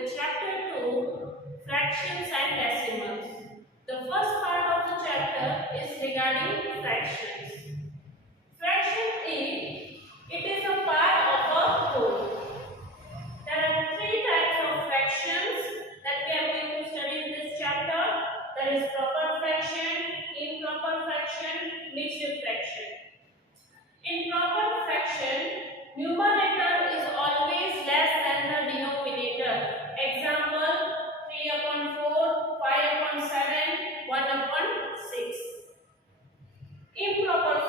with Chapter 2, Fractions and Decimals. The first part of the chapter is regarding fractions. Fraction is, it is a part of a whole. There are three types of fractions that we are going to study in this chapter. There is proper fraction, improper fraction, mixed fraction. In proper fraction, numerator is always less than the denominator. Example, 3/4, 5/7, 1/6. Improper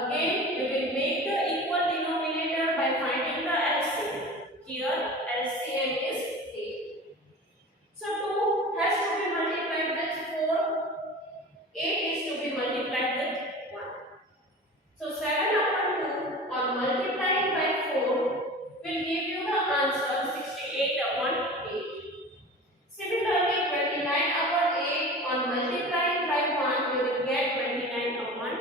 Again, we will make the equal denominator by finding the LCM. Here, LCM is 8. So 2 has to be multiplied with 4. 8 is to be multiplied with 1. So 7 upon 2 on multiplying by 4 will give you the answer 68 upon 8. Similarly, 29 upon 8 on multiplying by 1 we will get 29 upon 8.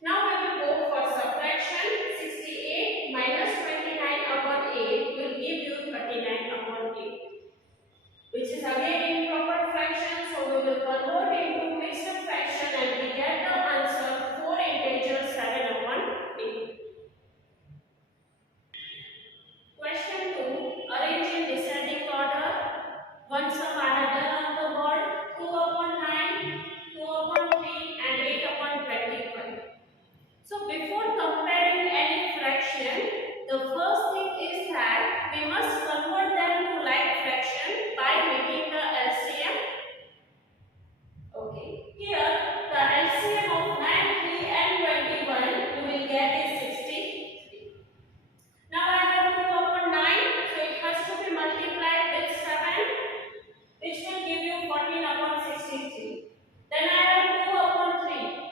Now we will go for subtraction. 68 minus 29 upon 8 will give you 39 upon 8, which is again improper fraction, so we will convert into mixed fraction and we get the answer 4 integers 7 upon 8. Question 2. Arrange in descending order. One sum I have done on the board. 2 upon 9, 2 upon 3 and 8 upon 21. So before comparing any fraction, the first thing is that we must convert them to like fraction by making the LCM. Okay. Here the LCM of 9, 3 and 21 you will get is 63. Now I have 2 upon 9, so it has to be multiplied with 7, which will give you 14 upon 63. Then I have 2 upon 3.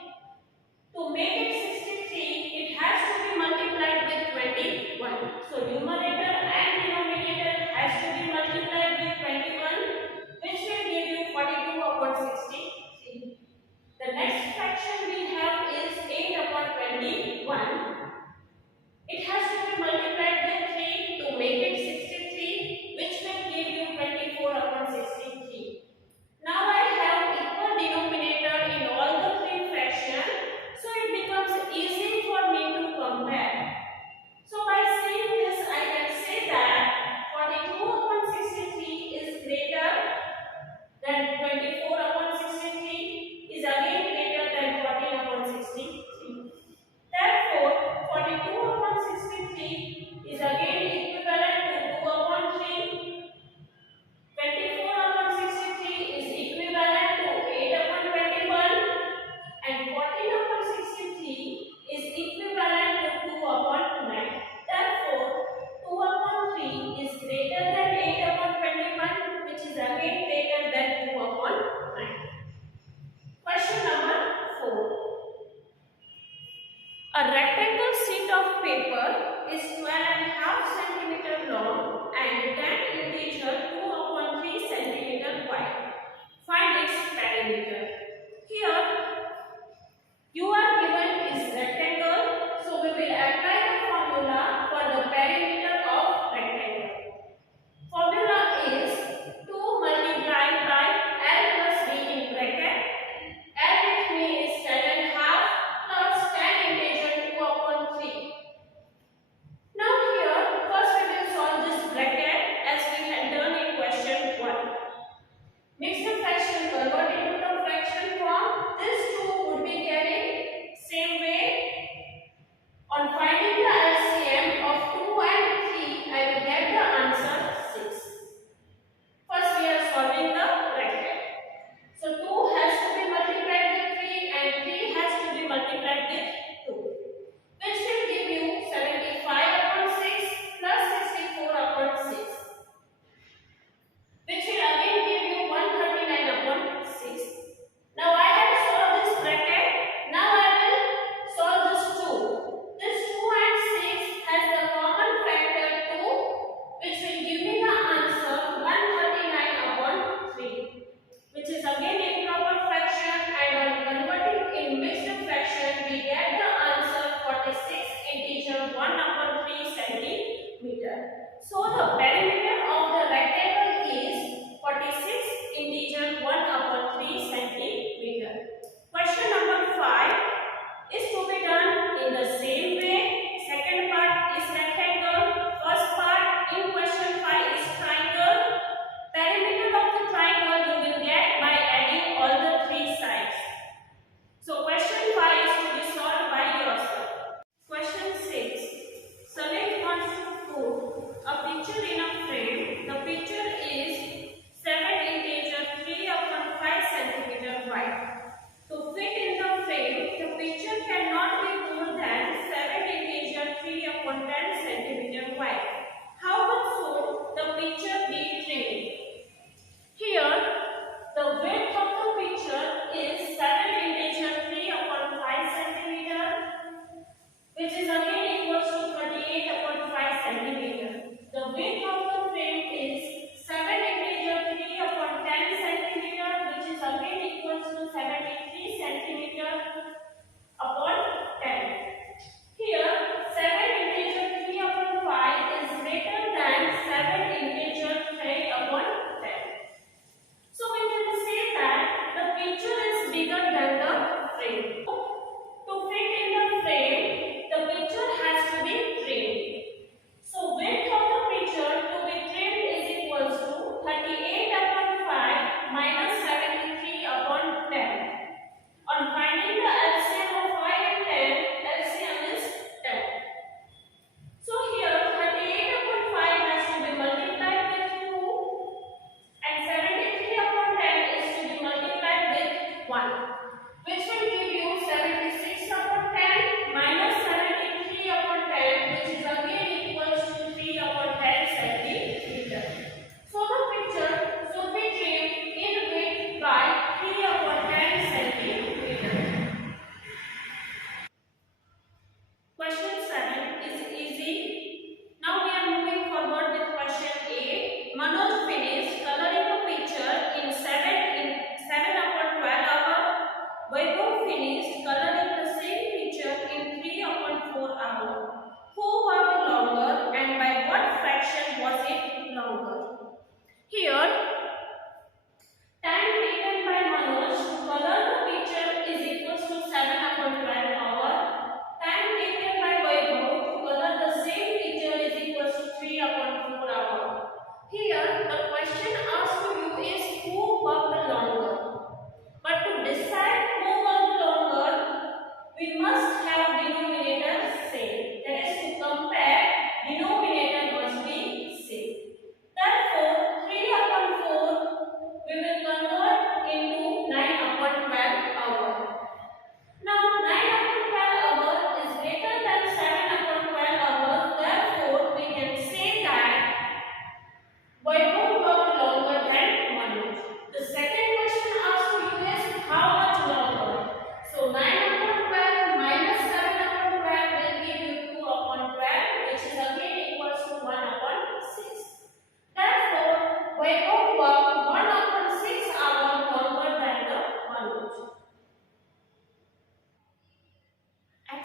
To make it 63, it has to be multiplied with 21. So numerator and denominator has to be multiplied with 21, which will give you 42 upon 63. The next fraction we have is 8 upon 21. It has to be multiplied with 3 to make it 63, which will give you 24 upon 63. Now I have equal denominator in all the three fractions, so it becomes easy for me to compare. So by seeing this, I can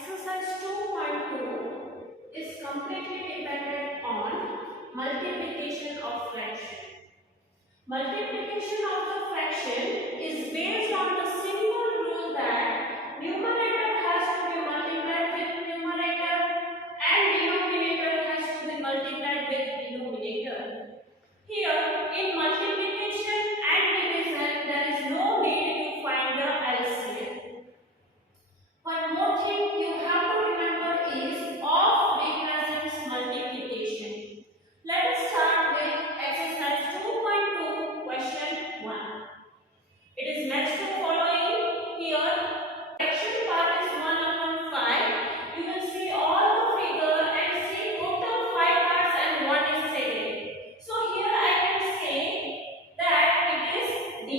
Exercise 2.2 is completely dependent on multiplication of fraction. Multiplication of the fraction is based on the simple rule that numerator has to be multiplied with numerator and denominator has to be multiplied with denominator. Here, in multiplication and division, there is no need to find the LCM. One more thing you have to remember is of represents multiplication. Let us start with exercise 2.2 question 1. It is next to following. Here, fraction part is 1 upon 5. You will see all the figure and see total 5 parts and 1 is second. So here I can say that it is D.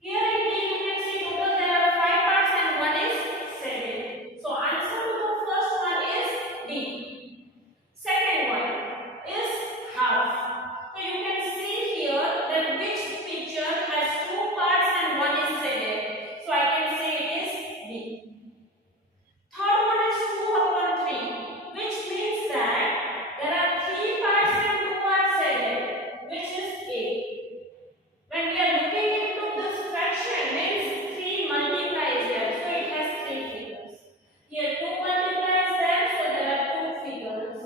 Here in D you can see total there are 5 parts and 1 is 7. So answer to the first one is D. Second one is half. So you can see here that which picture has 2 parts and 1 is 7. So I can say it is D. Third one is 2 upon 3, which means that there are 3 parts and 2 are 7, which is A. When we are looking into this fraction, means 3 multiplies there, so it has 3 figures. Here 2 multiplies there, so there are 2 figures.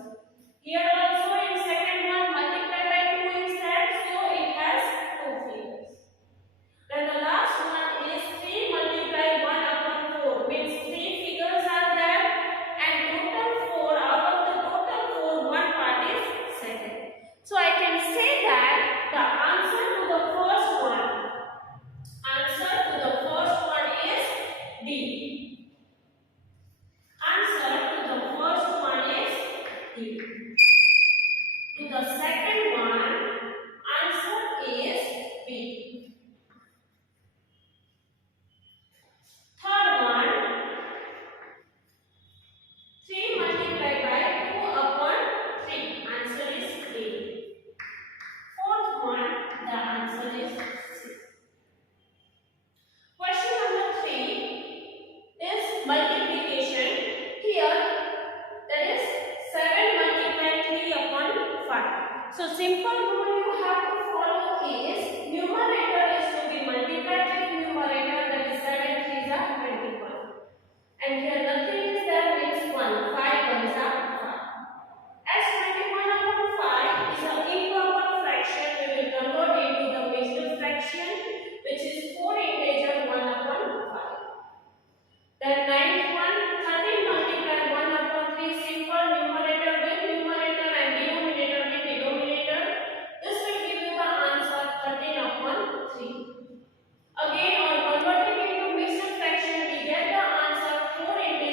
Here also in second one multiply by 2 is there, so it has 2 figures. Then the last one is 3 multiply 1 upon 4, means 3 figures are there and total 4, out of the total 4, one part is 7. So I can say that the answer to the first one is D. Answer to the first one is D. To the second one, answer is B. Third one, 3 multiplied by 2 upon 3. Answer is A. Fourth one, the answer is C. Question number 3 is multiplication. Here, that is 7 multiplied 3 upon 5. So simple rule you have to follow is numerator is to be multiplied with numerator, that is 7 3s are 21. And here nothing is there, means 1. 5 1s are 5. As 21 upon 5 is an improper fraction, we will convert into the mixed fraction, which is 4 integer 1 upon 5. Then ninth one, 13 multiplied 1 upon 3, simple numerator with numerator and denominator with denominator. This will give you the answer 13 upon 3. Again, on converting into mixed fraction, we get the answer 4 integer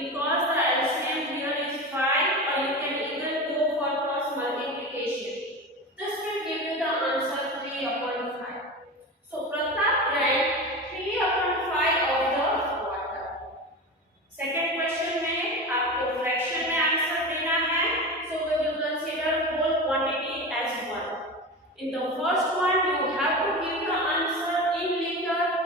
because the LCM here is 5, or you can even go for cross multiplication. This will give you the answer 3 upon 5. So Pratap drank 3 upon 5 of the water. Second question में आपको fraction में answer देना है, so we will consider whole quantity as 1. In the first one you have to give the answer in liter